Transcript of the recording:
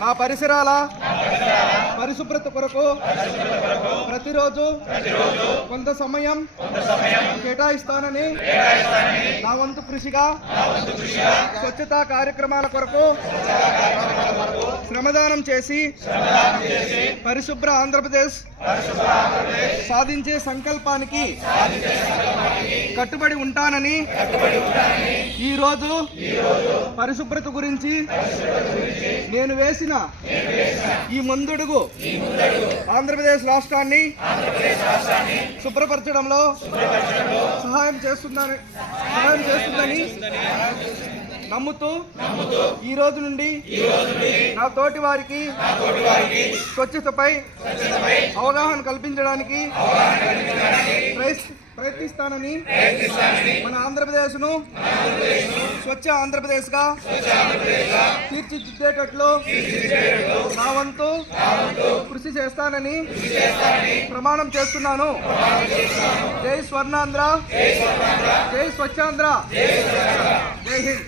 నా పరిసరాల పరిశుభ్రత కొరకు ప్రతిరోజు కొంత సమయం కేటాయిస్తానని నా వంతు కృషిగా స్వచ్ఛతా కార్యక్రమాల కొరకు శ్రమదానం చేసి పరిశుభ్ర ఆంధ్రప్రదేశ్ సాధించే సంకల్పానికి కట్టుబడి ఉంటానని ఈరోజు పరిశుభ్రత గురించి నేను వేసిన ఈ ముందడుగు ఆంధ్రప్రదేశ్ రాష్ట్రాన్ని శుభ్రపరచడంలో సహాయం చేస్తుందని నమ్ముతూ ఈ రోజు నుండి నా తోటి వారికి స్వచ్ఛతపై అవగాహన కల్పించడానికి ప్రయత్నిస్తానని మన ఆంధ్రప్రదేశ్ను స్వచ్ఛ ఆంధ్రప్రదేశ్గా తీర్చిదిద్దేటట్లు నా వంతు కృషి చేస్తానని ప్రమాణం చేస్తున్నాను. జై స్వర్ణాంధ్ర, జై స్వచ్ఛాంధ్ర, జై హింద్.